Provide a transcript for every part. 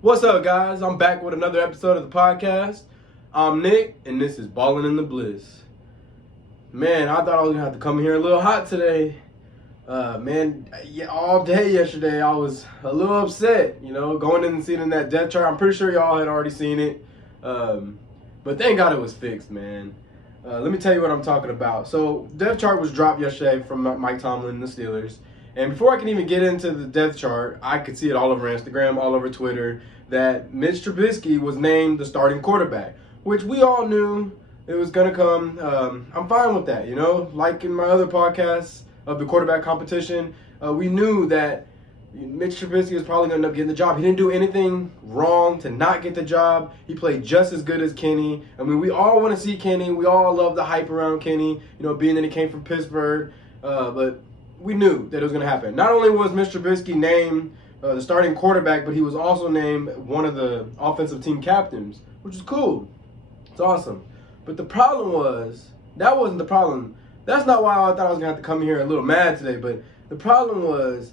What's up, guys? I'm back with another episode of the podcast. I'm Nick, and this is Ballin In The Blitz. Man, I thought I was going to have to come here a little hot today. All day yesterday I was a little upset, going in and seeing that depth chart. I'm pretty sure y'all had already seen it. But thank God it was fixed, man. Let me tell you what I'm talking about. So, depth chart was dropped yesterday from Mike Tomlin and the Steelers. And before I can even get into the depth chart, I could see it all over Instagram, all over Twitter, that Mitch Trubisky was named the starting quarterback, which we all knew it was going to come. I'm fine with that, Like in my other podcasts of the quarterback competition, we knew that Mitch Trubisky was probably going to end up getting the job. He didn't do anything wrong to not get the job. He played just as good as Kenny. I mean, we all want to see Kenny. We all love the hype around Kenny, being that he came from Pittsburgh. But we knew that it was going to happen. Not only was Mitch Trubisky named the starting quarterback, but he was also named one of the offensive team captains, which is cool. It's awesome. But the problem was, that wasn't the problem. That's not why I thought I was going to have to come here a little mad today. But the problem was,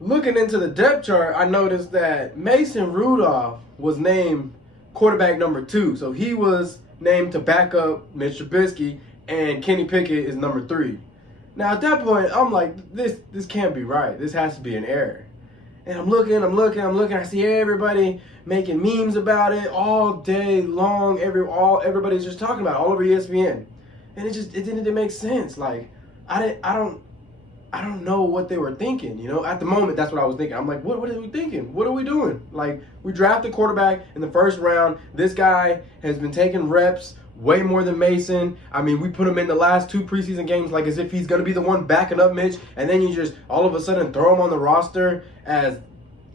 looking into the depth chart, I noticed that Mason Rudolph was named quarterback number 2. So he was named to back up Mitch Trubisky, and Kenny Pickett is number 3. Now, at that point, I'm like, this can't be right. This has to be an error. And I'm looking. I see everybody making memes about it all day long. Everybody's just talking about it all over ESPN. And it didn't make sense. Like, I don't know what they were thinking, At the moment, that's what I was thinking. I'm like, what are we thinking? What are we doing? Like, we drafted quarterback in the first round. This guy has been taking reps way more than Mason. I mean, we put him in the last 2 preseason games like as if he's going to be the one backing up Mitch, and then you just all of a sudden throw him on the roster as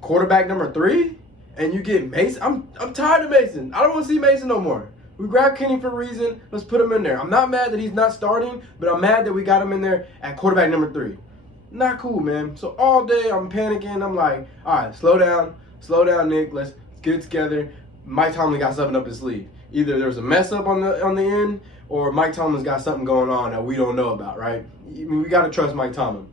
quarterback number 3, and you get Mason. I'm tired of Mason. I don't want to see Mason no more. We grabbed Kenny for a reason. Let's put him in there. I'm not mad that he's not starting, but I'm mad that we got him in there at quarterback number 3. Not cool, man. So all day I'm panicking. I'm like, all right, slow down, Nick. Let's get it together. Mike Tomlin got something up his sleeve. Either there's a mess up on the end, or Mike Tomlin's got something going on that we don't know about, right? I mean, we got to trust Mike Tomlin.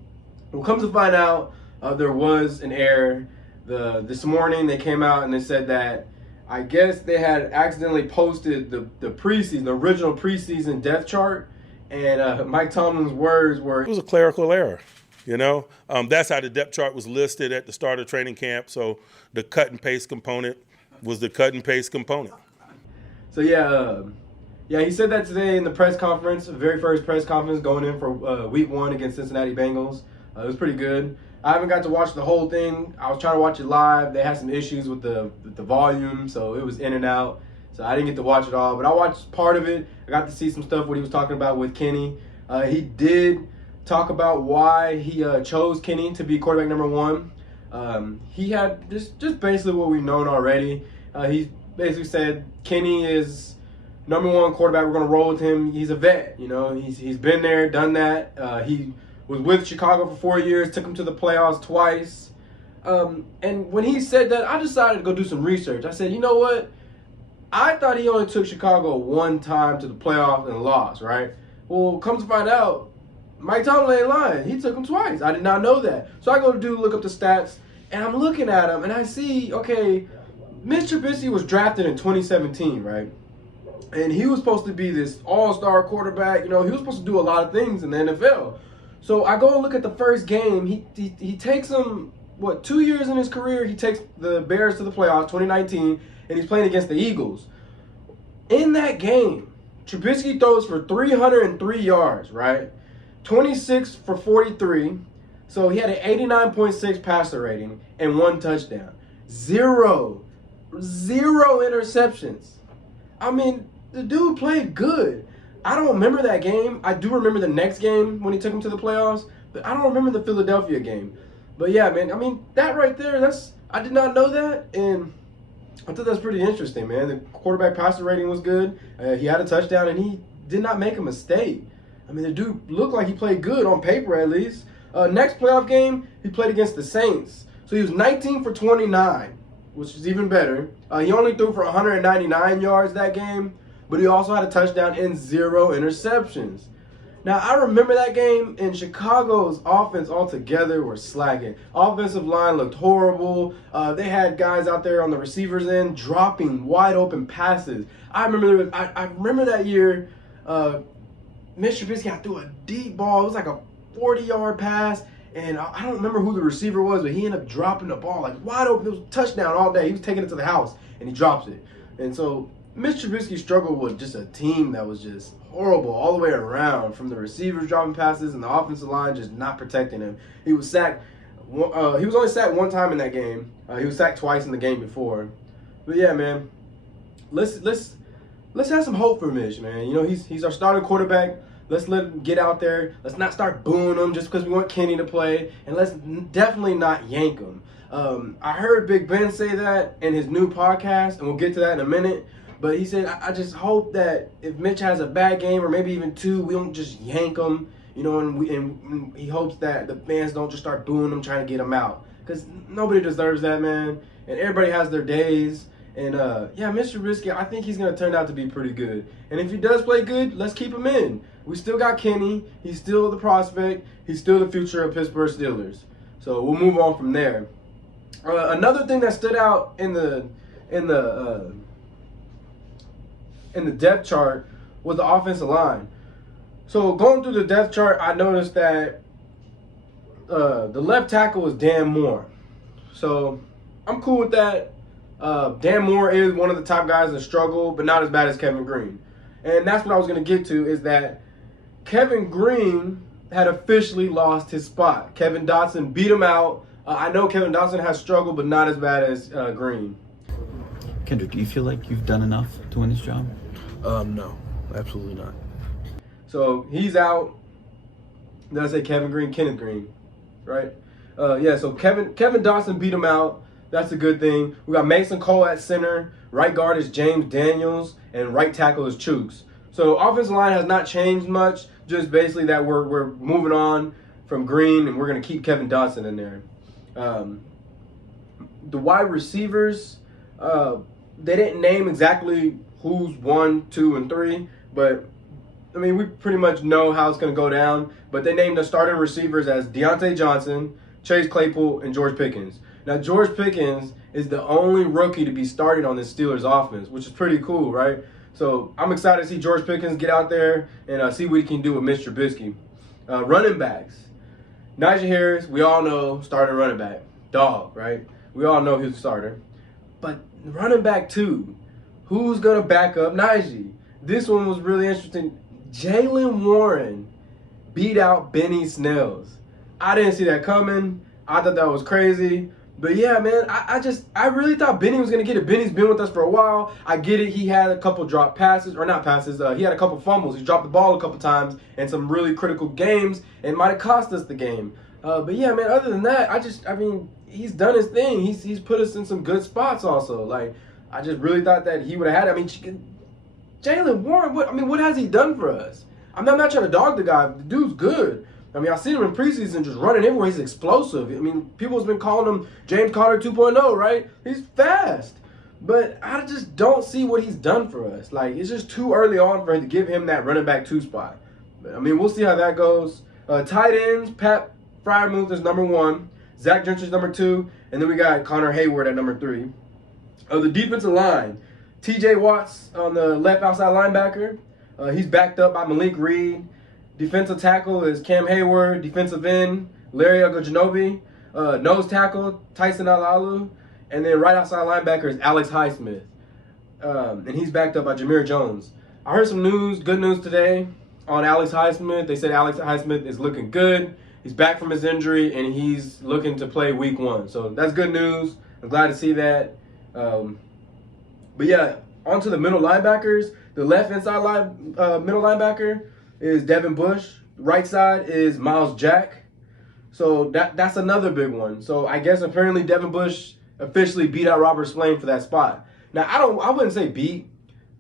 Well, come to find out, there was an error. This morning they came out and they said that I guess they had accidentally posted the original preseason depth chart, and Mike Tomlin's words were, it was a clerical error. That's how the depth chart was listed at the start of training camp. So the cut and paste component was the cut and paste component. So he said that today in the press conference, the very first press conference going in for week 1 against Cincinnati Bengals. It was pretty good. I haven't got to watch the whole thing. I was trying to watch it live. They had some issues with the volume, so it was in and out. So I didn't get to watch it all, but I watched part of it. I got to see some stuff what he was talking about with Kenny. He did talk about why he chose Kenny to be quarterback number 1. He had just basically what we've known already. He basically said Kenny is number 1 quarterback. We're going to roll with him. He's a vet. He's been there, done that. He was with Chicago for 4 years, took him to the playoffs twice. And when he said that, I decided to go do some research. I said, you know what? I thought he only took Chicago 1 time to the playoffs and lost, right? Well, come to find out, Mike Tomlin ain't lying. He took him twice. I did not know that. So I go to look up the stats, and I'm looking at him, and I see, okay, Mitch Trubisky was drafted in 2017, right? And he was supposed to be this all-star quarterback. He was supposed to do a lot of things in the NFL. So I go and look at the first game. He takes him, 2 years in his career, he takes the Bears to the playoffs, 2019, and he's playing against the Eagles. In that game, Trubisky throws for 303 yards, right? 26 for 43. So he had an 89.6 passer rating and 1 touchdown. Zero interceptions. I mean, the dude played good. I don't remember that game. I do remember the next game when he took him to the playoffs, but I don't remember the Philadelphia game. But yeah, man, I mean, that right there, I did not know that, and I thought that's pretty interesting, man. The quarterback passer rating was good. He had a touchdown, and he did not make a mistake. I mean, the dude looked like he played good on paper, at least. Next playoff game, he played against the Saints. So he was 19 for 29, which is even better. He only threw for 199 yards that game, but he also had a touchdown and 0 interceptions. Now, I remember that game, and Chicago's offense altogether were slacking. Offensive line looked horrible. They had guys out there on the receivers end dropping wide open passes. I remember that year, Mitch Trubisky threw a deep ball. It was like a 40-yard pass, and I don't remember who the receiver was, but he ended up dropping the ball like wide open. It was a touchdown all day. He was taking it to the house, and he drops it. And so Mitch Trubisky struggled with just a team that was just horrible all the way around, from the receivers dropping passes and the offensive line just not protecting him. He was sacked. He was only sacked one time in that game. He was sacked twice in the game before. But yeah, man, let's have some hope for Mitch, man. You know, he's our starting quarterback. Let's let him get out there. Let's not start booing him just because we want Kenny to play, and let's definitely not yank him. I heard Big Ben say that in his new podcast, and we'll get to that in a minute. But he said, I just hope that if Mitch has a bad game, or maybe even two, we don't just yank him, you know, and he hopes that the fans don't just start booing him, trying to get him out. Because nobody deserves that, man. And everybody has their days. And, yeah, Mr. Trubisky, I think he's going to turn out to be pretty good. And if he does play good, let's keep him in. We still got Kenny. He's still the prospect. He's still the future of Pittsburgh Steelers. So we'll move on from there. Another thing that stood out in the depth chart was the offensive line. So going through the depth chart, I noticed that the left tackle was Dan Moore. So I'm cool with that. Dan Moore is one of the top guys that struggle, but not as bad as Kevin Green. And that's what I was going to get to, is that Kevin Green had officially lost his spot. Kevin Dotson beat him out. I know Kevin Dotson has struggled, but not as bad as Green. Kendrick, do you feel like you've done enough to win this job? No, absolutely not. So he's out. Did I say Kevin Green? Kenneth Green, right? Yeah, so Kevin Dotson beat him out. That's a good thing. We got Mason Cole at center. Right guard is James Daniels, and right tackle is Chooks. So offensive line has not changed much. Just basically that we're moving on from Green, and we're going to keep Kevin Dotson in there. The wide receivers, they didn't name exactly who's 1, 2, and 3, but I mean, we pretty much know how it's going to go down. But they named the starting receivers as Diontae Johnson, Chase Claypool, and George Pickens. Now, George Pickens is the only rookie to be starting on this Steelers offense, which is pretty cool, right? So I'm excited to see George Pickens get out there and see what he can do with Mitch Trubisky. Running backs. Najee Harris, we all know, starting running back. Dog, right? We all know he's a starter. But running back 2, who's going to back up Najee? This one was really interesting. Jaylen Warren beat out Benny Snells. I didn't see that coming. I thought that was crazy. But yeah, man, I really thought Benny was going to get it. Benny's been with us for a while. I get it. He had a couple drop passes, or not passes. He had a couple fumbles. He dropped the ball a couple times in some really critical games, and might have cost us the game. But yeah, man, other than that, I mean, he's done his thing. He's put us in some good spots also. Like, I just really thought that he would have had it. I mean, Jaylen Warren, what has he done for us? I'm not trying to dog the guy. The dude's good. I mean, I've seen him in preseason just running everywhere. He's explosive. I mean, people have been calling him James Conner 2.0, right? He's fast. But I just don't see what he's done for us. Like, it's just too early on for him to give him that running back 2 spot. But, I mean, we'll see how that goes. Tight ends, Pat Freiermuth is number 1. Zach Gentry's number 2. And then we got Connor Hayward at number 3. The defensive line, TJ Watts on the left outside linebacker. He's backed up by Malik Reed. Defensive tackle is Cam Hayward. Defensive end, Larry Ogunjobi. Nose tackle, Tyson Alalu. And then right outside linebacker is Alex Highsmith. And he's backed up by Jameer Jones. I heard some good news today on Alex Highsmith. They said Alex Highsmith is looking good. He's back from his injury, and he's looking to play week 1. So that's good news. I'm glad to see that. But yeah, on to the middle linebackers. The left inside middle linebacker is Devin Bush. Right side is Miles Jack. So that's another big one. So I guess apparently Devin Bush officially beat out Robert Spillane for that spot. Now I wouldn't say beat.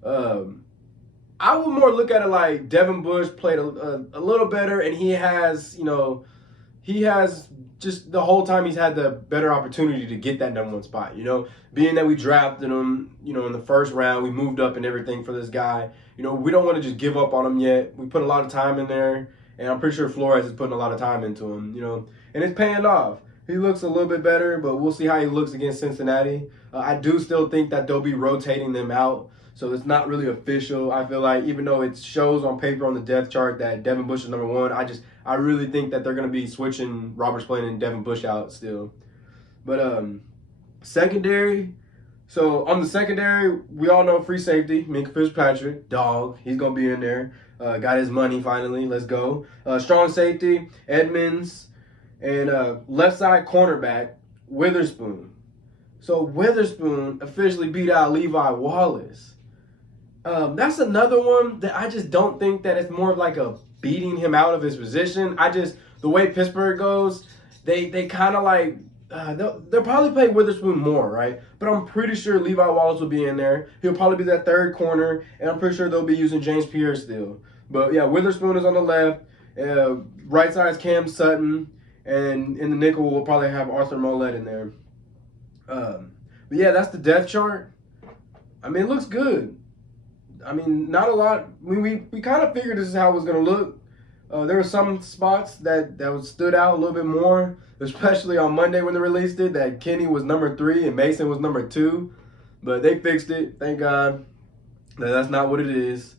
I would more look at it like Devin Bush played a little better, and he has just the whole time he's had the better opportunity to get that number 1 spot. You know, being that we drafted him, you know, in the first round, we moved up and everything for this guy. You know, we don't want to just give up on him yet. We put a lot of time in there, and I'm pretty sure Flores is putting a lot of time into him. You know, and it's paying off. He looks a little bit better, but we'll see how he looks against Cincinnati. I do still think that they'll be rotating them out, so it's not really official. I feel like even though it shows on paper on the depth chart that Devin Bush is number 1, I really think that they're going to be switching Robert Spillane and Devin Bush out still. But secondary, so on the secondary, we all know free safety, Minkah Fitzpatrick, dog. He's going to be in there. Got his money finally. Let's go. Strong safety, Edmonds. And left side cornerback, Witherspoon. So Witherspoon officially beat out Levi Wallace. That's another one that I just don't think that it's more of like a beating him out of his position. The way Pittsburgh goes, they kind of like, they'll probably play Witherspoon more, right? But I'm pretty sure Levi Wallace will be in there. He'll probably be that third corner, and I'm pretty sure they'll be using James Pierre still. But yeah, Witherspoon is on the left. Right side is Cam Sutton. And in the nickel, we'll probably have Arthur Mollett in there. But yeah, that's the depth chart. I mean, it looks good. I mean, not a lot. We kind of figured this is how it was going to look. There were some spots that stood out a little bit more, especially on Monday when they released it, that Kenny was number 3 and Mason was number 2. But they fixed it, thank God. That's not what it is.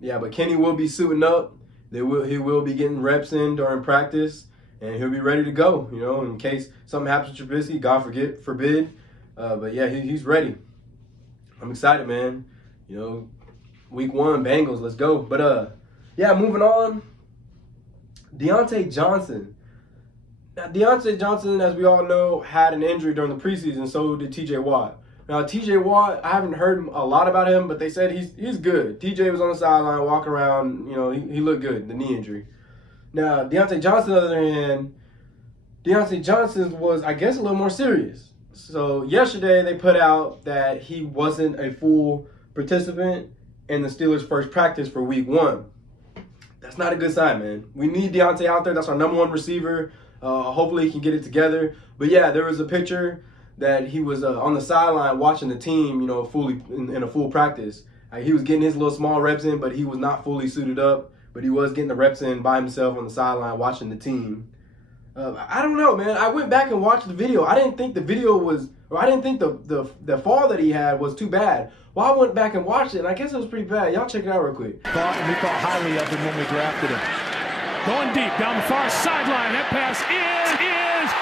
Yeah, but Kenny will be suiting up. He will be getting reps in during practice. And he'll be ready to go, you know, in case something happens to Trubisky, God forbid. But yeah, he's ready. I'm excited, man. You know, week 1, Bengals, let's go. But yeah, moving on. Diontae Johnson. Now, Diontae Johnson, as we all know, had an injury during the preseason. So did T.J. Watt. Now, T.J. Watt, I haven't heard a lot about him, but they said he's good. T.J. was on the sideline, walking around. You know, he looked good. The knee injury. Now, Diontae Johnson, on the other hand, Diontae Johnson was, I guess, a little more serious. So yesterday they put out that he wasn't a full participant in the Steelers' first practice for week 1. That's not a good sign, man. We need Diontae out there. That's our number 1 receiver. Hopefully he can get it together. But yeah, there was a picture that he was on the sideline watching the team, you know, fully in a full practice. He was getting his little small reps in, but he was not fully suited up. But he was getting the reps in by himself on the sideline watching the team. I don't know, man. I went back and watched the video. I didn't think the the fall that he had was too bad. Well, I went back and watched it, and I guess it was pretty bad. Y'all check it out real quick. We thought highly of him when we drafted him. Going deep down the far sideline. That pass is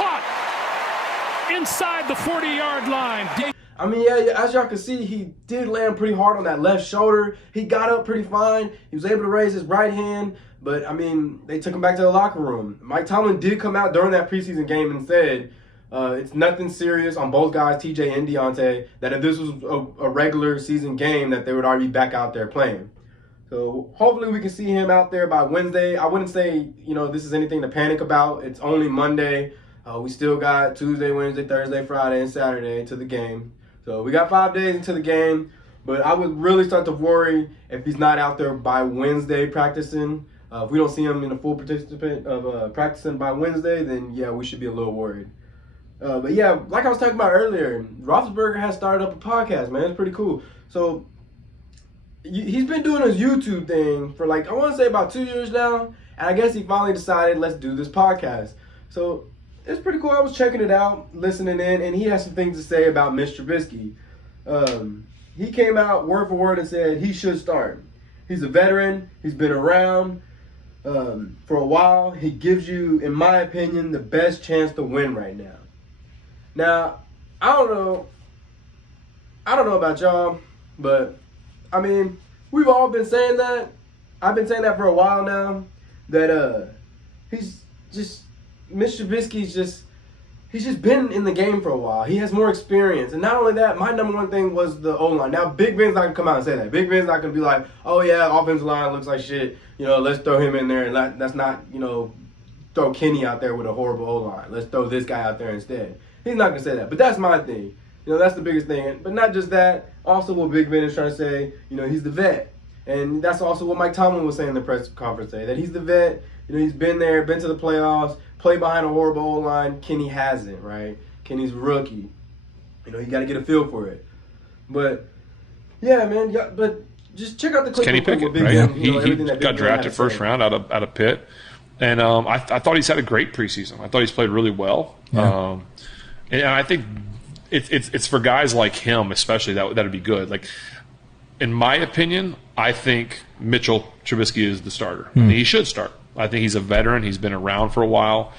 caught inside the 40-yard line. I mean, yeah, as y'all can see, he did land pretty hard on that left shoulder. He got up pretty fine. He was able to raise his right hand. But, I mean, they took him back to the locker room. Mike Tomlin did come out during that preseason game and said it's nothing serious on both guys, TJ and Diontae, that if this was a regular season game, that they would already be back out there playing. So hopefully we can see him out there by Wednesday. I wouldn't say, you know, this is anything to panic about. It's only Monday. We still got Tuesday, Wednesday, Thursday, Friday, and Saturday to the game. So we got 5 days into the game, but I would really start to worry if he's not out there by Wednesday practicing. If we don't see him in a full participant of practicing by Wednesday, then yeah, we should be a little worried. But yeah, like I was talking about earlier, Roethlisberger has started up a podcast, man. It's pretty cool. So he's been doing his YouTube thing for like, I want to say about 2 years now, and I guess he finally decided, let's do this podcast. So it's pretty cool. I was checking it out, listening in, and he has some things to say about Mitch Trubisky. He came out word for word and said he should start. He's a veteran. He's been around for a while. He gives you, in my opinion, the best chance to win right now. Now, I don't know about y'all, but I mean, we've all been saying that. I've been saying that for a while now, that Mitch Trubisky's he's just been in the game for a while. He has more experience. And not only that, my number 1 thing was the O-line. Now, Big Ben's not going to come out and say that. Big Ben's not going to be like, oh, yeah, offensive line looks like shit. You know, let's throw him in there. And let's not, you know, throw Kenny out there with a horrible O-line. Let's throw this guy out there instead. He's not going to say that. But that's my thing. You know, that's the biggest thing. But not just that. Also what Big Ben is trying to say, you know, he's the vet. And that's also what Mike Tomlin was saying in the press conference today, that he's the vet. he's been there, been to the playoffs, played behind a horrible O-line. Kenny hasn't, right? Kenny's rookie. You got to get a feel for it. But, yeah, man, but just check out the clip. Kenny Pickett, Big right? Ben, He everything got drafted first round out of Pitt. And I thought he's had a great preseason. I thought he's played really well. Yeah. And I think it's for guys like him, especially, that'd be good. Like, in my opinion, I think Mitchell Trubisky is the starter. I think he should start. I think he's a veteran. He's been around for a while.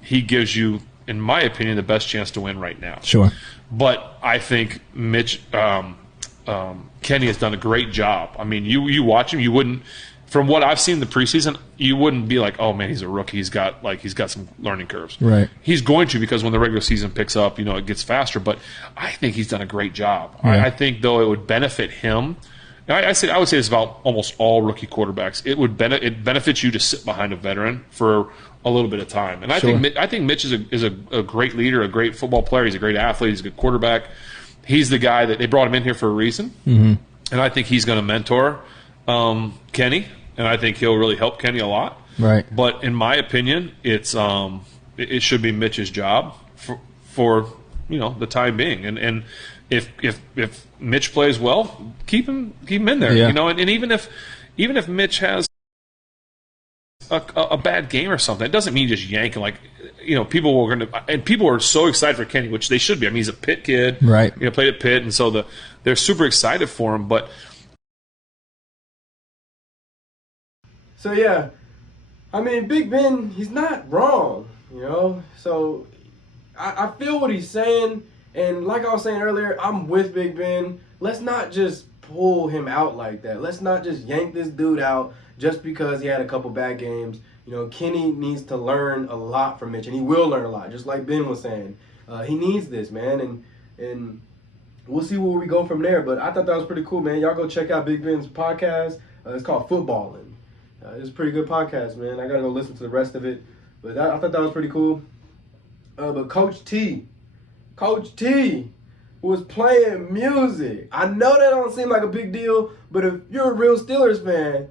He gives you, in my opinion, the best chance to win right now. Sure. But I think Mitch Kenny has done a great job. I mean, you watch him, you wouldn't. From what I've seen in the preseason, you wouldn't be like, oh man, he's a rookie. He's got some learning curves. Right. He's going to, because when the regular season picks up, it gets faster. But I think he's done a great job. Yeah. I think though it would benefit him. I would say it's about almost all rookie quarterbacks. It benefits you to sit behind a veteran for a little bit of time. And I think Mitch is a great leader, a great football player. He's a great athlete. He's a good quarterback. He's the guy that they brought him in here for a reason. Mm-hmm. And I think he's going to mentor Kenny, and I think he'll really help Kenny a lot. Right. But in my opinion, it should be Mitch's job for the time being. And if Mitch plays well, keep him in there. Yeah. And even if Mitch has a bad game or something, it doesn't mean just yanking. Like, people are so excited for Kenny, which they should be. I mean, he's a Pitt kid, right? Played at Pitt, and so they're super excited for him. But so yeah, I mean, Big Ben, he's not wrong, So I feel what he's saying, and like I was saying earlier, I'm with Big Ben. Let's not just pull him out like that. Let's not just yank this dude out just because he had a couple bad games. Kenny needs to learn a lot from Mitch, and he will learn a lot, just like Ben was saying. He needs this, man, and we'll see where we go from there. But I thought that was pretty cool, man. Y'all go check out Big Ben's podcast. It's called Footballin'. It's a pretty good podcast, man. I got to go listen to the rest of it. But I thought that was pretty cool. But Coach T was playing music. I know that don't seem like a big deal, but if you're a real Steelers fan,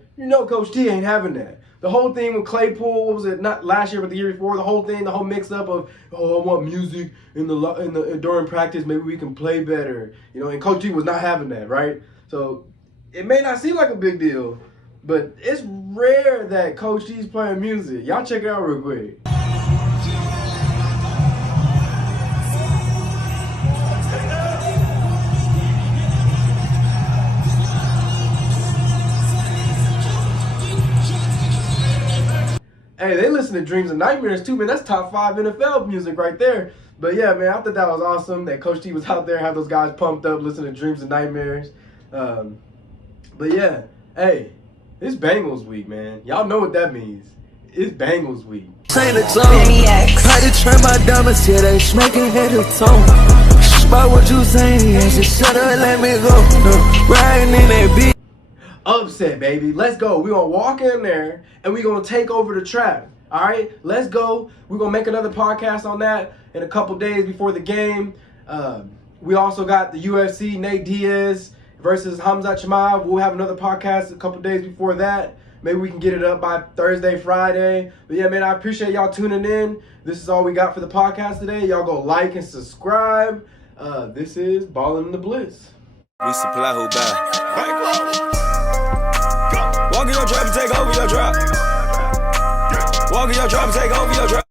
Coach T ain't having that. The whole thing with Claypool, what was it? Not last year, but the year before. The whole mix-up of, I want music during practice. Maybe we can play better, And Coach T was not having that, right? So it may not seem like a big deal, but it's rare that Coach T's playing music. Y'all check it out real quick. Hey, they listen to Dreams and Nightmares too, man. That's top 5 NFL music right there. But yeah, man, I thought that was awesome that Coach T was out there, had those guys pumped up, listening to Dreams and Nightmares. But yeah, hey, it's Bengals week, man. Y'all know what that means. It's Bengals week. Say the tone. Try to turn my diamonds here, they smacking head of tone. About what you saying, yeah, just shut up and let me go. Riding in that beat. Upset, baby. Let's go. We're going to walk in there and we're going to take over the trap. All right? Let's go. We're going to make another podcast on that in a couple days before the game. We also got the UFC, Nate Diaz versus Hamzat Chimaev. We'll have another podcast a couple days before that. Maybe we can get it up by Thursday, Friday. But yeah, man, I appreciate y'all tuning in. This is all we got for the podcast today. Y'all go like and subscribe. This is Ballin' In The Blitz. We supply who buy. Walk in your trap and take over your drop. Walk in your trap and take over your drop.